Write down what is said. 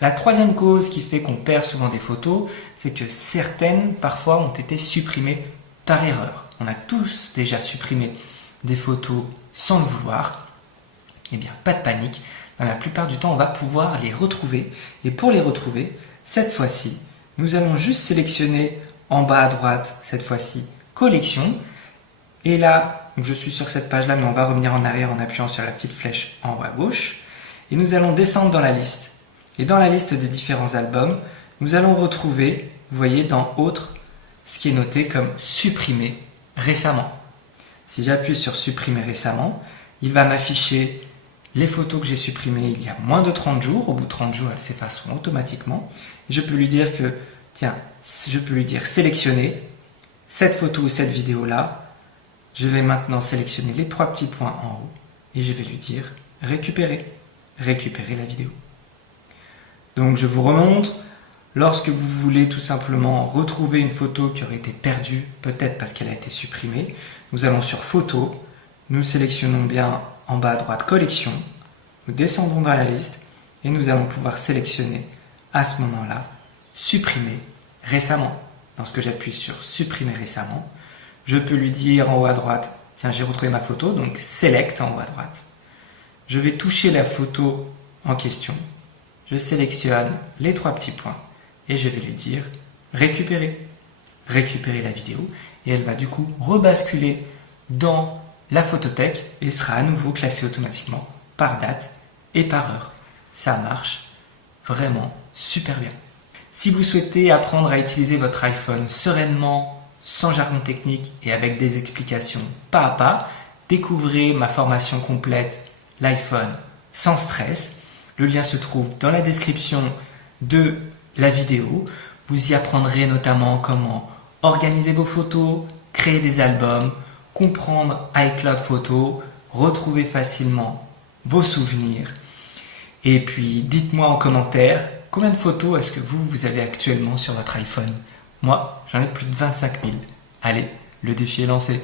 La troisième cause qui fait qu'on perd souvent des photos, c'est que certaines, parfois, ont été supprimées par erreur. On a tous déjà supprimé des photos sans le vouloir. Eh bien, pas de panique. Dans la plupart du temps, on va pouvoir les retrouver. Et pour les retrouver, cette fois-ci, nous allons juste sélectionner en bas à droite, cette fois-ci, collection. Et là, je suis sur cette page-là, mais on va revenir en arrière en appuyant sur la petite flèche en haut à gauche. Et nous allons descendre dans la liste. Et dans la liste des différents albums, nous allons retrouver, vous voyez, dans Autres, ce qui est noté comme supprimé récemment. Si j'appuie sur supprimer récemment, il va m'afficher les photos que j'ai supprimées il y a moins de 30 jours. Au bout de 30 jours, elles s'effaceront automatiquement. Et je peux lui dire que, tiens, je peux lui dire sélectionner cette photo ou cette vidéo-là. Je vais maintenant sélectionner les 3 petits points en haut et je vais lui dire récupérer la vidéo. Donc je vous remontre, lorsque vous voulez tout simplement retrouver une photo qui aurait été perdue, peut-être parce qu'elle a été supprimée, nous allons sur photo, nous sélectionnons bien en bas à droite collection, nous descendons dans la liste et nous allons pouvoir sélectionner à ce moment-là supprimer récemment. Lorsque j'appuie sur supprimer récemment, je peux lui dire en haut à droite, tiens, j'ai retrouvé ma photo, donc select en haut à droite. Je vais toucher la photo en question. Je sélectionne les 3 petits points et je vais lui dire récupérer la vidéo. Et elle va du coup rebasculer dans la photothèque et sera à nouveau classée automatiquement par date et par heure. Ça marche vraiment super bien. Si vous souhaitez apprendre à utiliser votre iPhone sereinement, sans jargon technique et avec des explications pas à pas, découvrez ma formation complète, l'iPhone sans stress. Le lien se trouve dans la description de la vidéo. Vous y apprendrez notamment comment organiser vos photos, créer des albums, comprendre iCloud Photo, retrouver facilement vos souvenirs. Et puis dites-moi en commentaire combien de photos est-ce que vous avez actuellement sur votre iPhone. Moi, j'en ai plus de 25 000. Allez, le défi est lancé.